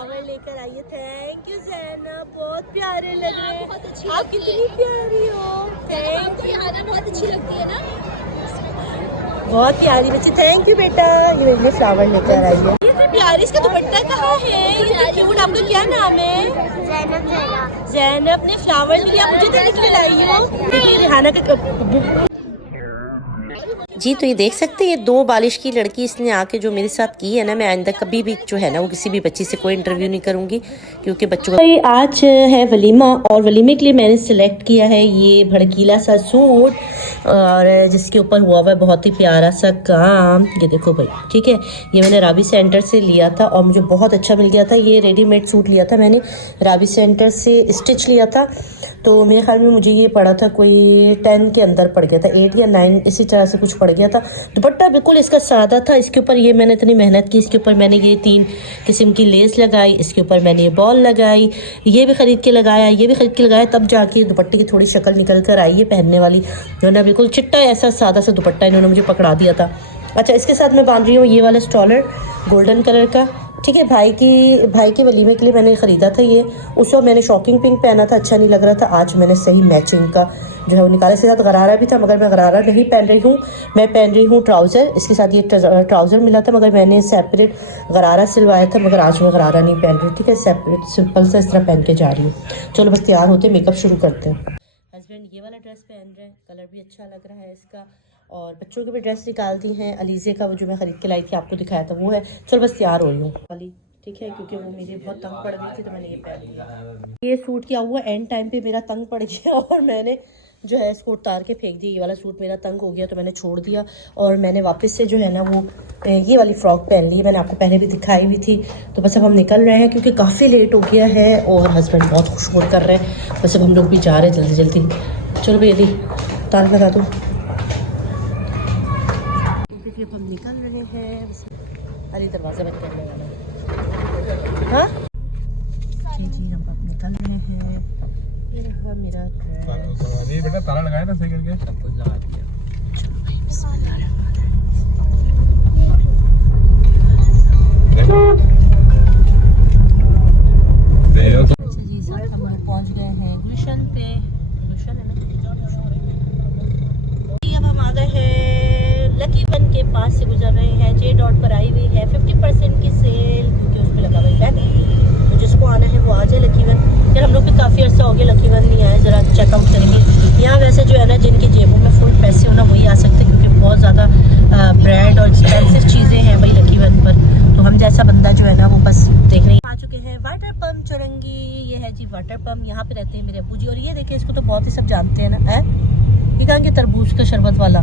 Flower लेकर आई है। Thank you Zainab, बहुत प्यारे लग रहे हैं। आप कितनी प्यारी हो। आपको यहाँ ना बहुत अच्छी लगती है ना। बहुत प्यारी बच्ची, थैंक यू बेटा। ये मेरे लिए फ्लावर लेकर आई है। ये प्यारी, इसका दुपट्टा कहाँ है? ये क्यूट। आपका क्या नाम है? ज़ैनब ने फ्लावर लिया, मुझे देने के लिए लाई हो। देखिए रिहाना का जी। तो ये देख सकते हैं, ये 2 बालिश की लड़की इसने आके जो मेरे साथ की है ना, मैं आइंदा कभी भी जो है ना वो किसी भी बच्ची से कोई इंटरव्यू नहीं करूँगी, क्योंकि बच्चों का आज है वलीमा और वलीमे के लिए मैंने सिलेक्ट किया है ये भड़कीला सा सूट, और जिसके ऊपर हुआ हुआ है बहुत ही प्यारा सा काम। ये देखो भाई, ठीक है। ये मैंने राबी सेंटर से लिया था और मुझे बहुत अच्छा मिल गया था। ये रेडीमेड सूट लिया था मैंने, राबी सेंटर से स्टिच लिया था। तो मेरे ख्याल में मुझे ये पड़ा था कोई 10 के अंदर पड़ गया था, 8 या 9 इसी तरह से कुछ पड़ गया था। दुपट्टा बिल्कुल इसका सादा था। इसके ऊपर ये मैंने इतनी मेहनत की, इसके ऊपर मैंने ये 3 किस्म की लेस लगाई, इसके ऊपर मैंने ये बॉल लगाई, ये भी ख़रीद के लगाया, ये भी ख़रीद के लगाया, तब जाके दुपट्टे की थोड़ी शक्ल निकल कर आई है पहनने वाली। जो ना बिल्कुल चिट्टा ऐसा सादा सा दुपट्टा इन्होंने मुझे पकड़ा दिया था। अच्छा, इसके साथ मैं बांध रही हूँ ये वाला स्टॉलर गोल्डन कलर का, ठीक है। भाई के वलीमे के लिए मैंने ख़रीदा था ये। उस वक्त मैंने शॉकिंग पिंक पहना था, अच्छा नहीं लग रहा था। आज मैंने सही मैचिंग का जो है वो निकाला। इसके साथ गरारा भी था, मगर मैं गरारा नहीं पहन रही हूँ, मैं पहन रही हूँ ट्राउज़र। इसके साथ ये ट्राउज़र मिला था, मगर मैंने सेपरेट गरारा सिलवाया था, मगर आज मैं गरारा नहीं पहन रही, ठीक है। सेपरेट सिंपल सा इस तरह पहन के जा रही हूँ। चलो बस तैयार होते, मेकअप शुरू करते हैं। हस्बैंड ये वाला ड्रेस पहन रहे हैं, कलर भी अच्छा लग रहा है इसका। और बच्चों की भी ड्रेस निकाल दी हैं। अलीज़े का वो जो मैं ख़रीद के लाई थी, आपको दिखाया था, वो है। चलो बस तैयार हो रही हूँ वाली, ठीक है, क्योंकि वो मेरी बहुत तंग पड़ गई थी तो मैंने ये पहन लिया। ये सूट क्या हुआ, एंड टाइम पे मेरा तंग पड़ गया और मैंने जो है इसको उतार के फेंक दिया। ये वाला सूट मेरा तंग हो गया तो मैंने छोड़ दिया, और मैंने वापस से जो है ना वो ये वाली फ़्रॉक पहन ली। मैंने आपको पहले भी दिखाई हुई थी। तो बस अब हम निकल रहे हैं क्योंकि काफ़ी लेट हो गया है और हस्बैंड बहुत खुशखोर कर रहे हैं। बस अब हम लोग भी जा रहे हैं जल्दी जल्दी। चलो भैया दी ताला लगा दो। देखिए अब हम निकल रहे हैं। अरे दरवाज़ा बंद करने वाला। हाँ जी, हम अब निकल रहे हैं। ये रहा मेरा ड्रेस। बेटा ताला लगाया ना सही करके, सब कुछ लगा दिया। चलो भाई बिस्मिल्लाहिर्रहमानिर्रहीम। अच्छा जी, सब हम लोग पहुंच गए हैं गुलशन पे। गुलशन है ना। अब हम आ गए हैं लकी वन के पास से गुजर रहे हैं। जे डॉट पर आई हुई है 50% की सेल, क्योंकि उस पर लगा हुआ है। तो जिसको आना है वो आ जाए लकी वन। यार हम लोग भी काफ़ी अर्सा हो गया लकी वन नहीं आए, ज़रा चेकआउट करेंगे। यहाँ वैसे जो है ना जिनकी जेबों में फुल पैसे होना वही आ सकते, क्योंकि बहुत ज़्यादा ब्रांड और एक्सपेंसिव चीज़ें हैं भाई लकी वन पर। तो हम जैसा बंदा जो है ना वो बस देखने आ चुके हैं। वाटर पम्प चुरंगी, ये है जी वाटर पम्प। यहाँ पे रहते हैं मेरे अबू जी। और ये देखिए, इसको तो बहुत ही सब जानते हैं ना। है ये कहाँ कि तरबूज का शरबत वाला।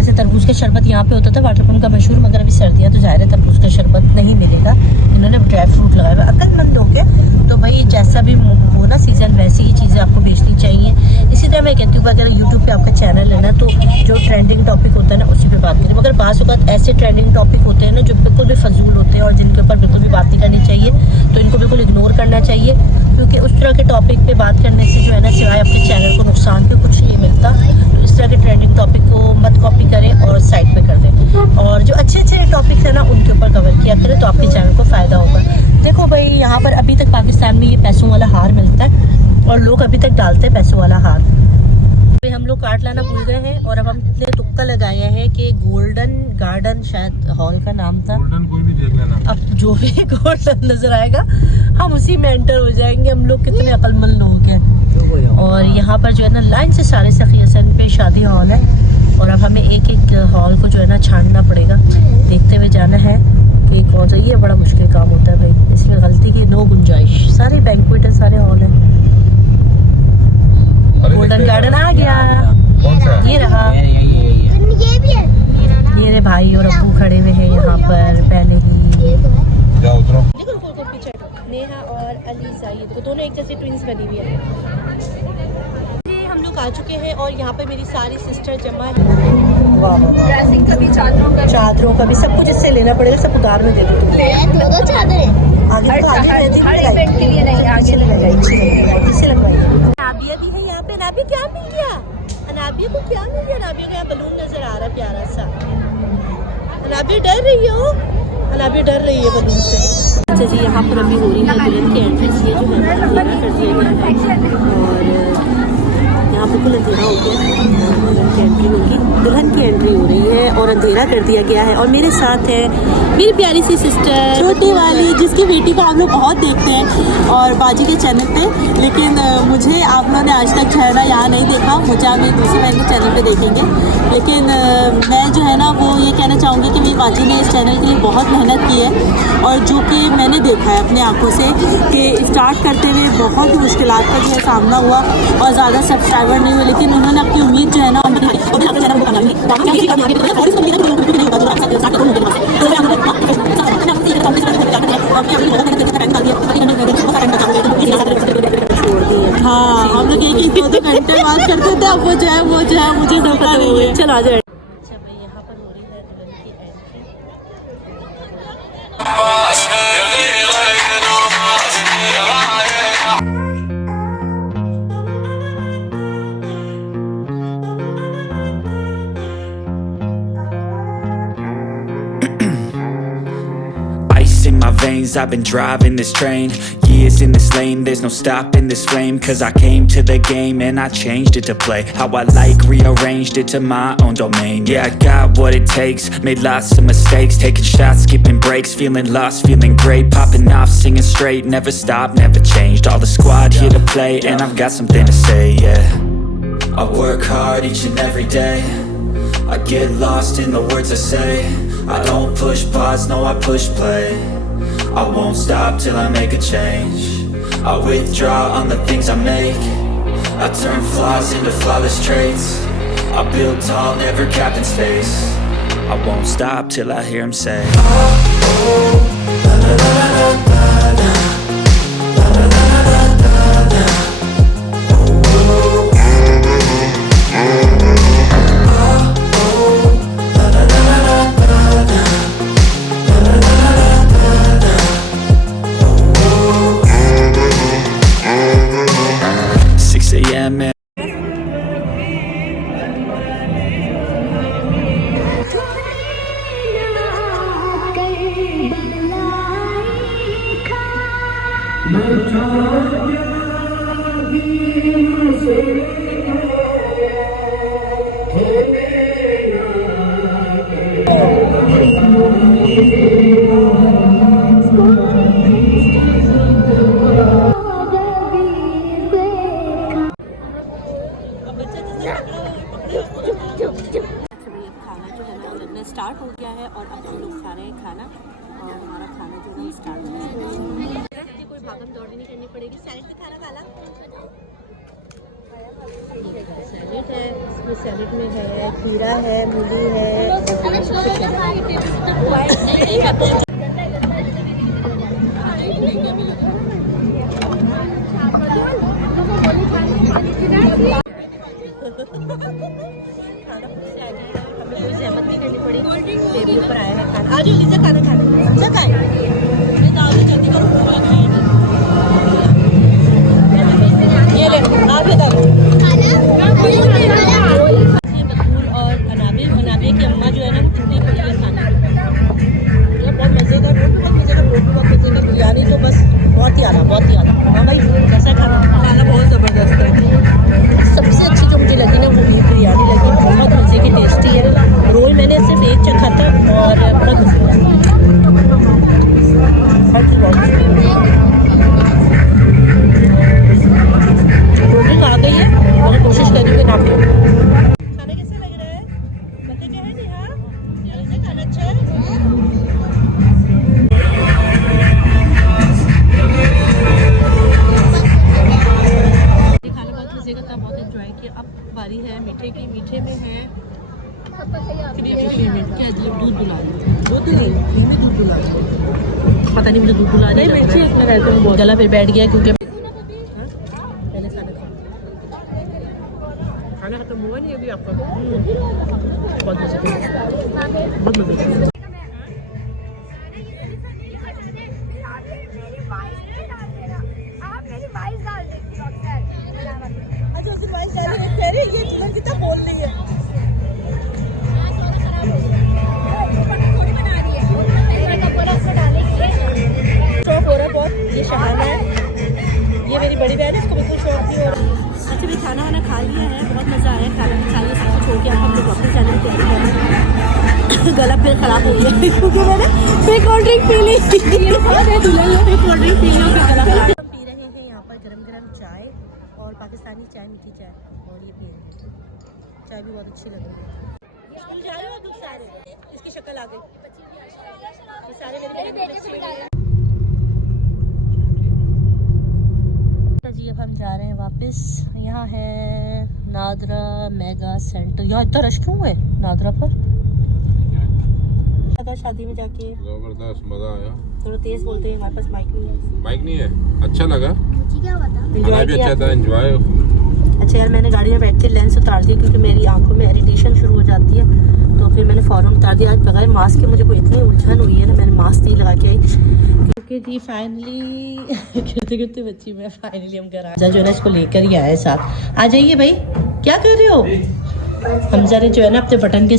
ऐसे तरबूज का शरबत यहाँ पे होता था वाटर पम्प का मशहूर, मगर अभी सर्दियाँ तो ज़ाहिर है तरबूज का शरबत नहीं मिलेगा। इन्होंने ड्राई फ्रूट लगाया हुआ। अक्लमंद हो के तो भाई जैसा भी हो ना सीज़न, वैसी ही चीज़ें आपको बेचनी चाहिए। इसी तरह मैं कहती हूँ अगर यूट्यूब पे आपका चैनल है ना, तो जो ट्रेंडिंग टॉपिक होता है ना उसी पे बात करें। मगर बाज़ औक़ात ऐसे ट्रेंडिंग टॉपिक होते हैं ना जो बिल्कुल भी फजूल होते हैं और जिनके ऊपर बिल्कुल भी बात नहीं करनी चाहिए, तो इनको बिल्कुल इग्नोर करना चाहिए, क्योंकि उस तरह के टॉपिक पे बात करने से जो है ना सिवाय अपने चैनल को नुकसान के कुछ नहीं मिलता। तो इस तरह के ट्रेंडिंग टॉपिक को मत कॉपी करें और साइड पे कर दें, और जो अच्छे अच्छे टॉपिक्स हैं ना उनके ऊपर कवर किया करें, तो आपके चैनल को फ़ायदा होगा। देखो भाई, यहाँ पर अभी तक पाकिस्तान में ये पैसों वाला हार मिलता है और लोग अभी तक डालते हैं पैसों वाला हार। तो हम लोग कार्ड लाना भूल गए हैं और अब हमने तुक्का लगाया है कि गोल्डन गार्डन शायद हॉल का नाम था। गोल्डन कोई भी देख लेना, अब जो भी गोल्डन नजर आएगा हम उसी में एंटर हो जाएंगे। हम लोग कितने अक्लमंद लोग हैं। और यहाँ पर जो है ना लाइन से सारे सखी हसन पे शादी हॉल है, और अब हमें एक एक हॉल को जो है ना छानना पड़ेगा, देखते हुए जाना है कि कौन सा। ये बड़ा मुश्किल काम होता है भाई, इसमें गलती की नो गुंजाइश। सारे बैंक्वेट है, सारे हॉल हैं। गोल्डन गार्डन आ गया। कौन सा? ये रहा। ये भी है। ये रे भाई और अब्बू खड़े हुए हैं यहाँ पर पहले ही। जाओ उतरो। देखो बिल्कुल पीछे नेहा और अलीजा, ये देखो दोनों एक जैसी ट्विंस बनी हुई है। हम लोग आ चुके हैं और यहाँ पे मेरी सारी सिस्टर जमा है। वाह ड्रेसिंग का भी, चादरों का भी, सब कुछ इससे लेना पड़ेगा। सब उधार में दे दो तुम। दो चादरें आगे हर इवेंट के लिए नहीं, आगे लगवाई नाबिया भी है यहाँ पे। नाबिया क्या मिल गया? अनाबिया को क्या मिल गया? अनाबिया को यहाँ बलून नजर आ रहा है प्यारा सा। अनाबिया डर रही हो? अनाबिया डर रही है बलून से। अच्छा जी, यहाँ पर अभी हो रही है दुल्हन की एंट्रेंस। ये जो है अंधेरा कर दिया गया है और यहाँ बिल्कुल अंधेरा हो गया है। दुल्हन की एंट्री होगी, दुल्हन की एंट्री हो रही है और अंधेरा कर दिया गया है। और मेरे साथ है मेरी प्यारी सी सिस्टर छोटी वाली, जिसकी बेटी को आप लोग बहुत देखते हैं और बाजी के चैनल पे, लेकिन मुझे आप लोगों ने आज तक चेहरा यहाँ नहीं देखा। मुझे आप मेरी दूसरी बहन के चैनल पे देखेंगे, लेकिन मैं जो है ना वो ये कहना चाहूँगी कि मेरी बाजी ने इस चैनल के लिए बहुत मेहनत की है और जो कि मैंने देखा है अपनी आंखों से कि स्टार्ट करते हुए बहुत ही मुश्किलात का जो है सामना हुआ और ज़्यादा सब्सक्राइबर नहीं हुए, लेकिन उन्होंने अपनी उम्मीद जो है ना हाँ, हम लोग एक 2-2 घंटे बात करते थे। अब वो जो है मुझे धोखा नहीं है। चलो आ जाए। अच्छा भाई, यहाँ पर हो रही है दुल्हन की entry. Ice in my veins, I've been driving this train. Years in this lane, there's no stopping this flame. Cause I came to the game and I changed it to play how I like, rearranged it to my own domain. Yeah, I got what it takes, made lots of mistakes, taking shots, skipping breaks, feeling lost, feeling great, popping off, singing straight, never stopped, never changed. All the squad here to play and I've got something to say, yeah. I work hard each and every day, I get lost in the words I say. I don't push pause, no I push play. I won't stop till I make a change. I withdraw on the things I make, I turn flaws into flawless traits. I build tall, never capped in space. I won't stop till I hear him say, oh, oh, la la la la la la. Start हो गया है और अब हम लोग खा रहे हैं खाना और हमारा खाना जो है स्टार्ट हो गया है। कोई भागम दौड़ नहीं करनी पड़ेगी। सैलेड पे खाना खाला, सैलेड है, इसमें सैलेड में है खीरा है, मूली है। खाना खुद से आ गया, हमें कोई जहमत नहीं करनी पड़ी। टेबल पर आया है खाना। आज लीजा खाना खाने अच्छा खाए मैं दाल जल्दी करो। ये ले आप ये दाल मकबूल और अनाबिया की अम्मा जो है ना टूटी पड़ी है खाने। बहुत मज़ेदार, बहुत मज़ेदार बिरयानी तो बस बहुत ही आला। हाँ भाई, कैसा खाना बहुत ज़बरदस्त है। सबसे अच्छी जो मुझे लगी ना वो बीफ बिरयानी लगी, बहुत मज़े की, टेस्टी है। रोल मैंने सिर्फ एक चखा था और बहुत रोटी आ गई है, मैंने कोशिश करी कि ना खाना कैसा लग रहा है, पता क्या है नेहा, खाना अच्छा है। बहुत एंजॉय किया। अब बारी है मीठे की। मीठे में है क्या दूध दुला पता नहीं मुझे दूध दुला नहीं, गला फिर बैठ गया क्योंकि पहले खाना खत्म हुआ नहीं अभी आपका। बहुत मज़े कितना बोल रही है। खाना वाना खा लिया है, बहुत मज़ा आया, खाना खा लिया, सब कुछ हो गया। हम लोग वापस जाने की तैयारी कर रहे हैं। गला फिर ख़राब हो गया क्योंकि मैंने फिर कोल्ड ड्रिंक पी ली। फिर कोल्ड ड्रिंक पी ली और फिर गला ख़राब। हम पी रहे हैं यहाँ पर गरम चाय और पाकिस्तानी चाय, मीठी चाय, और ये भी चाय भी बहुत अच्छी लग रही है। स्कूल जा रहे हो तुम सारे? इसकी शक्ल आ गई, ये सारे मेरे बच्चे हैं। जी अब हम जा रहे हैं वापस। यहाँ है नादरा मेगा सेंटर। यहाँ इतना रश क्यों है नादरा पर? शादी में जाके जबरदस्त मजा आया। थोड़ा तेज बोलते हैं, हमारे पास माइक नहीं है। बाइक नहीं है, अच्छा लगा, मुझे क्या पता। खाना भी अच्छा था, एंजॉय। अच्छा यार, मैंने गाड़ी में बैठ के लेंस उतार दी क्योंकि मेरी आंखों में इरिटेशन शुरू हो जाती है, तो फिर मैंने फ़ौरन उतार दिया। आज बगैर मास्क के मुझे कोई इतनी उलझन हुई है ना, मैंने मास्क नहीं लगा के आई। क्योंकि जी फाइनली करते करते बच्ची में फाइनली हम घर जो है ना इसको लेकर ही आए साथ। आ जाइए भाई, क्या कर रहे हो? हमजा ने जो है ना अपने बटन के